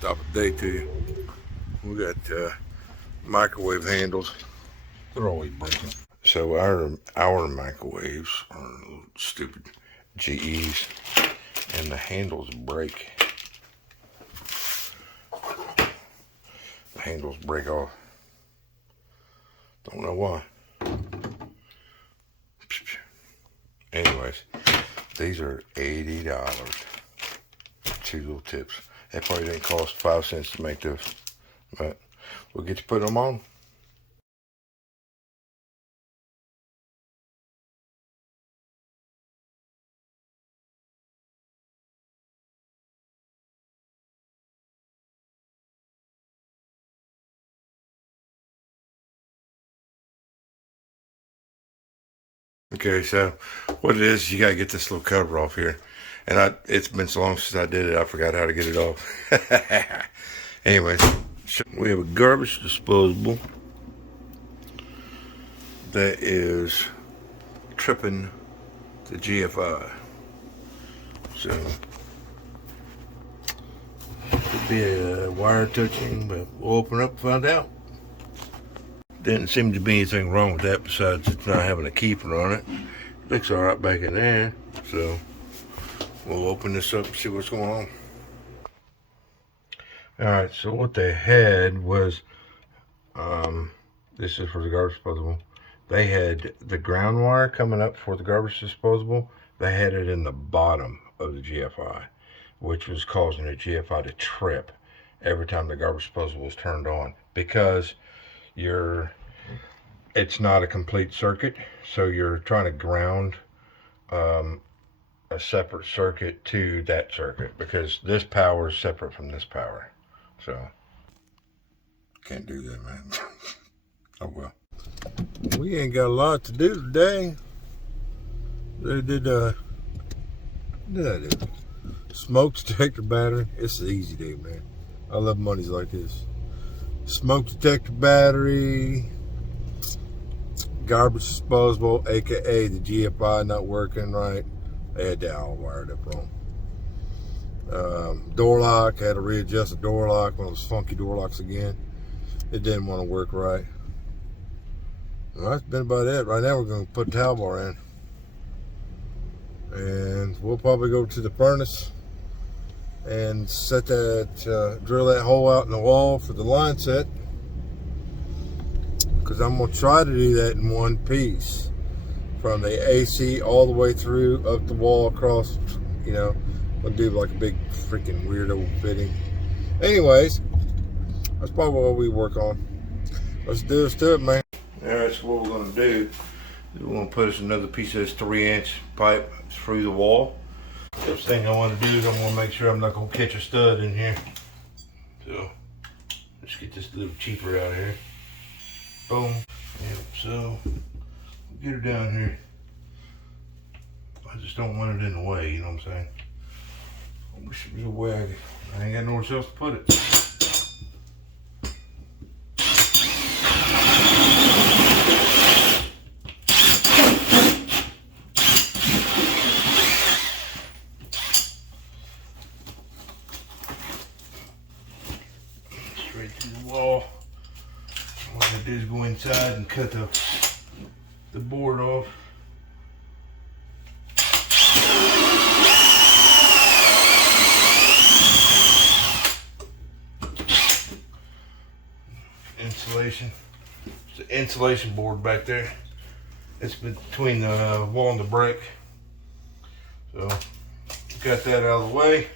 Stop a day to you. We got microwave handles. They're always breaking. So our microwaves are little stupid GEs, and the handles break. The handles break off. Don't know why. Anyways, these are $80. 2 little tips. That probably didn't cost 5 cents to make this, but we'll get to put them on. Okay, so what it is, you gotta get this little cover off here. And it's been so long since I did it, I forgot how to get it off. Anyways, we have a garbage disposable that is tripping the GFI. So, could be a wire touching, but we'll open up and find out. Didn't seem to be anything wrong with that besides it's not having a keeper on it. Looks all right back in there, so we'll open this up and see what's going on. All right, so what they had was, this is for the garbage disposable. They had the ground wire coming up for the garbage disposable. They had it in the bottom of the GFI, which was causing the GFI to trip every time the garbage disposable was turned on, because it's not a complete circuit, so you're trying to ground a separate circuit to that circuit, because this power is separate from this power. So can't do that, man. Oh well. We ain't got a lot to do today. They did smoke detector battery. It's an easy day, man. I love monies like this. Smoke detector battery, garbage disposable, aka the GFI not working right. They had that all wired up wrong. Door lock, had to readjust the door lock, one of those funky door locks again. It didn't want to work right. Well, that's been about it. Right now we're going to put a towel bar in. And we'll probably go to the furnace and set that, drill that hole out in the wall for the line set. Because I'm going to try to do that in one piece. From the AC all the way through, up the wall, across, you know. I'll do like a big freaking weirdo fitting. Anyways, that's probably what we work on. Let's do it, man. Alright, so what we're going to do is we're going to put us another piece of this 3-inch pipe through the wall. First thing I want to do is I want to make sure I'm not going to catch a stud in here. So, let's get this little cheaper out of here. Boom. Yep, so, get her down here. I just don't want it in the way, you know what I'm saying? I wish there was a way I ain't got nowhere else to put it. Straight through the wall. What I do is go inside and cut the board off. Insulation. It's the insulation board back there. It's between the wall and the brick. So got that out of the way.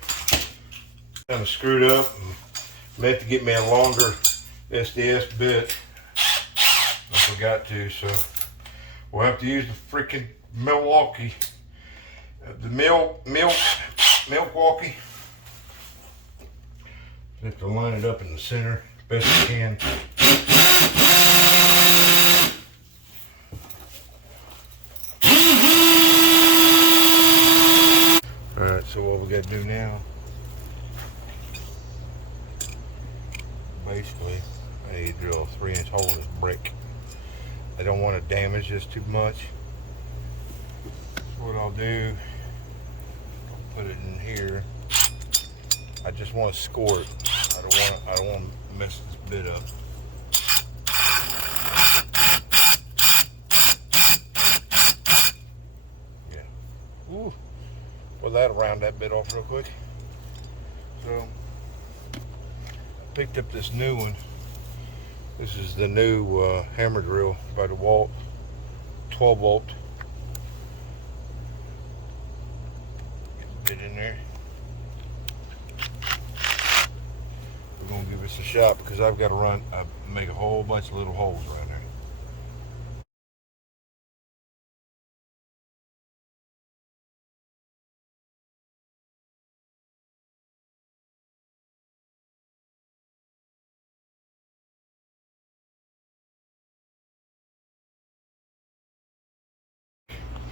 Kind of screwed up. Meant to get me a longer SDS bit. I forgot to, so we'll have to use the freaking Milwaukee, the Milwaukee. Have to line it up in the center best I can. Alright, so what we got to do now, basically, I need to drill a 3-inch hole in this brick. I don't want to damage this too much. So what I'll do, I'll put it in here. I just want to score it. I I don't want to mess this bit up. Yeah. Ooh. Well, that'll round that bit off real quick. So I picked up this new one. This is the new hammer drill by DeWalt, 12 volt. Get the bit in there. We're gonna give this a shot because I've got to make a whole bunch of little holes around there.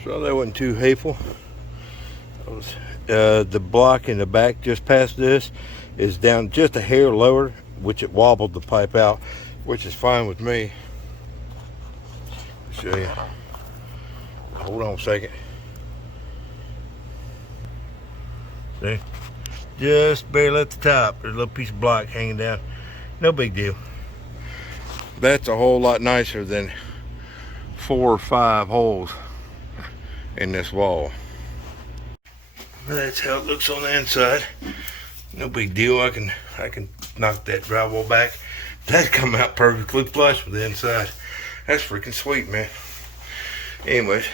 So that wasn't too hateful. The block in the back just past this is down just a hair lower, which it wobbled the pipe out, which is fine with me. I'll show you. Hold on a second. See? Just barely at the top. There's a little piece of block hanging down. No big deal. That's a whole lot nicer than 4 or 5 holes in this wall. That's how it looks on the inside. No big deal. I can knock that drywall back. That come out perfectly flush with the inside. That's freaking sweet, man. Anyways,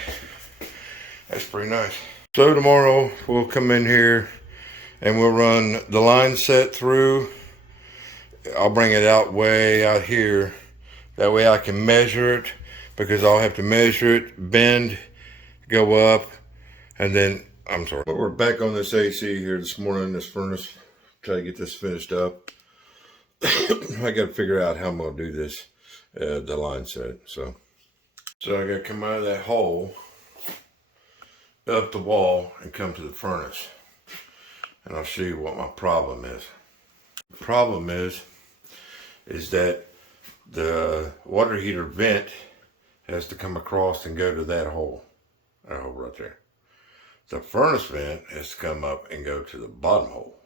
that's pretty nice. So tomorrow we'll come in here and we'll run the line set through. I'll bring it out way out here. That way I can measure it, because I'll have to measure it, bend, go up, and then, I'm sorry. But we're back on this AC here this morning, this furnace. Try to get this finished up. I got to figure out how I'm going to do this, the line set. So I got to come out of that hole, up the wall, and come to the furnace. And I'll show you what my problem is. The problem is that the water heater vent has to come across and go to that hole right there. The furnace vent has to come up and go to the bottom hole.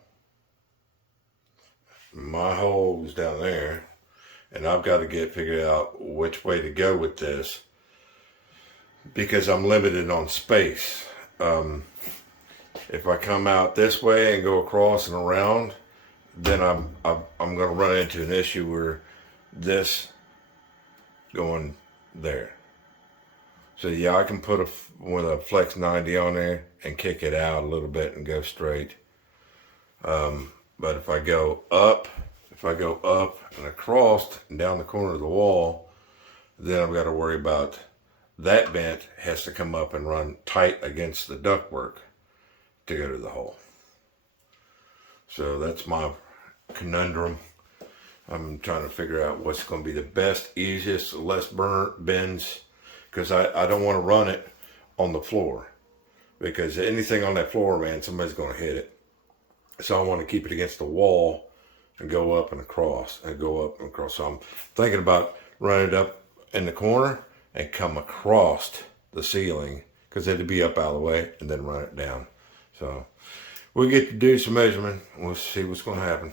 My hole is down there, and I've got to get figured out which way to go with this, because I'm limited on space. If I come out this way and go across and around, then I'm going to run into an issue where this going there. So yeah, I can put with a Flex 90 on there and kick it out a little bit and go straight. But if I go up and across and down the corner of the wall, then I've got to worry about that vent has to come up and run tight against the ductwork to go to the hole. So that's my conundrum. I'm trying to figure out what's going to be the best, easiest, less bends, because I don't want to run it on the floor, because anything on that floor, man, somebody's going to hit it. So I want to keep it against the wall and go up and across and go up and across. So I'm thinking about running it up in the corner and come across the ceiling, because it'd be up out of the way, and then run it down. So we'll get to do some measurement. We'll see what's going to happen.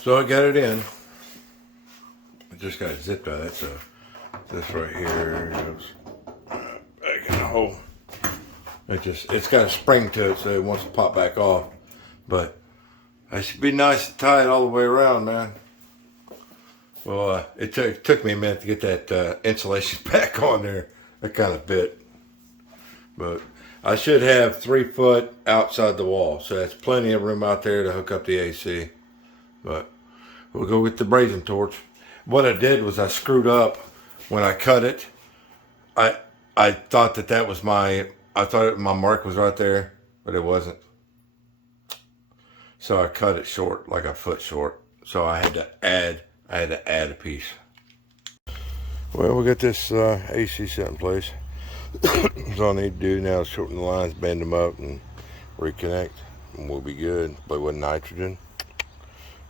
So I got it in. I just got it zipped out of it, so this right here goes back in the hole. It's got a spring to it, so it wants to pop back off. But it should be nice to tie it all the way around, man. Well, it took me a minute to get that insulation back on there. That kind of bit. But I should have 3 foot outside the wall, so that's plenty of room out there to hook up the AC. But we'll go with the brazing torch. What I did was I screwed up when I cut it. I thought that was my mark was right there, but it wasn't. So I cut it short, like a foot short. So I had to add a piece. Well, we got this AC set in place. So all I need to do now is shorten the lines, bend them up, and reconnect, and we'll be good. But with nitrogen,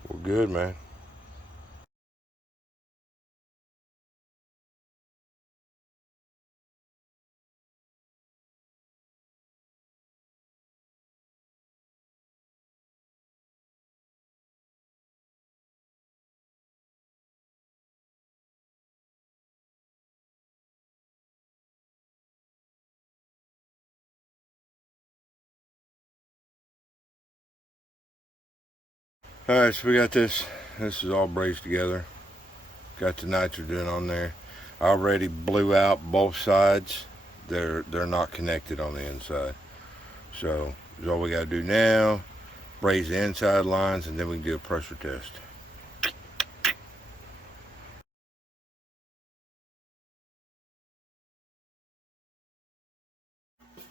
we're good, man. Alright, so we got this is all braced together. Got the nitrogen on there. I already blew out both sides. They're not connected on the inside. So all we got to do now, braze the inside lines, and then we can do a pressure test.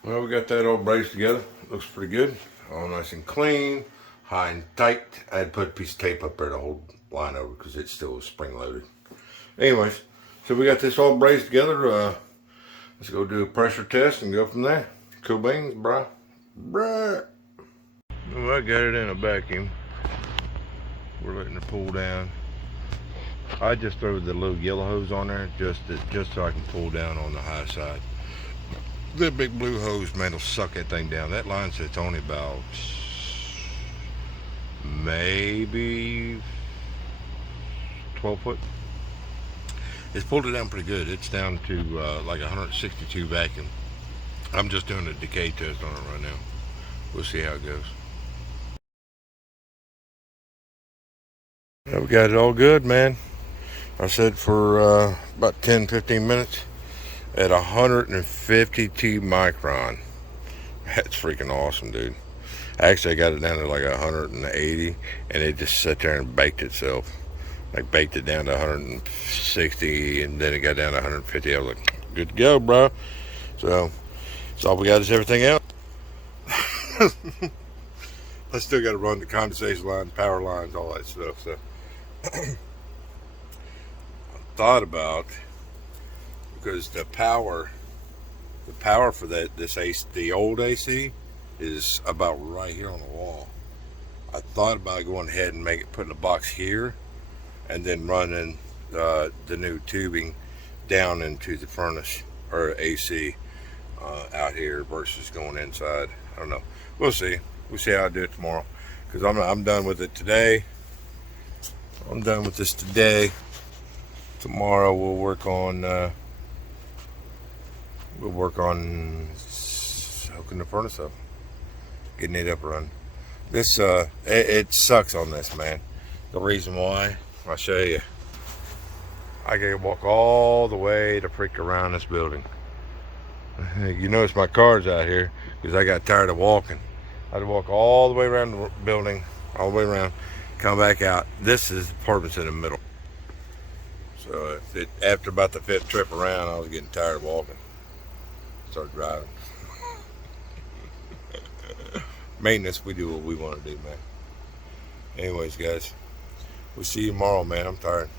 Well, we got that all braced together. Looks pretty good. All nice and clean, high and tight. I had to put a piece of tape up there to hold the line over because it's still spring loaded. Anyways, so we got this all braced together. Let's go do a pressure test and go from there. Cool beans, bruh. Well, I got it in a vacuum. We're letting it pull down. I just throw the little yellow hose on there just so I can pull down on the high side. The big blue hose, man, will suck that thing down. That line sits only about maybe 12 foot. It's pulled it down pretty good. It's down to like 162 vacuum. I'm just doing a decay test on it right now. We'll see how it goes. Yeah, we got it all good, man. I said for about 10-15 minutes at 152 micron. That's freaking awesome, dude. Actually, I got it down to like 180, and it just sat there and baked itself. Like baked it down to 160, and then it got down to 150. I was like, good to go, bro. So all we got is everything else. I still got to run the condensation lines, power lines, all that stuff. So I thought about, because the power for this AC, the old AC, is about right here on the wall. I thought about going ahead and putting a box here, and then running the new tubing down into the furnace or AC out here versus going inside. I don't know. We'll see. We'll see how I do it tomorrow, because I'm done with it today. I'm done with this today. Tomorrow we'll work on hooking the furnace up, getting it up and running. This it sucks on this, man. The reason why, I'll show you. I gotta walk all the way to freak around this building. You notice my car's out here because I got tired of walking. I had to walk all the way around the building, all the way around, come back out. This is the apartment's in the middle. So after about the 5th trip around, I was getting tired of walking. Started driving. Maintenance, we do what we want to do, man. Anyways, guys, we'll see you tomorrow, man. I'm tired.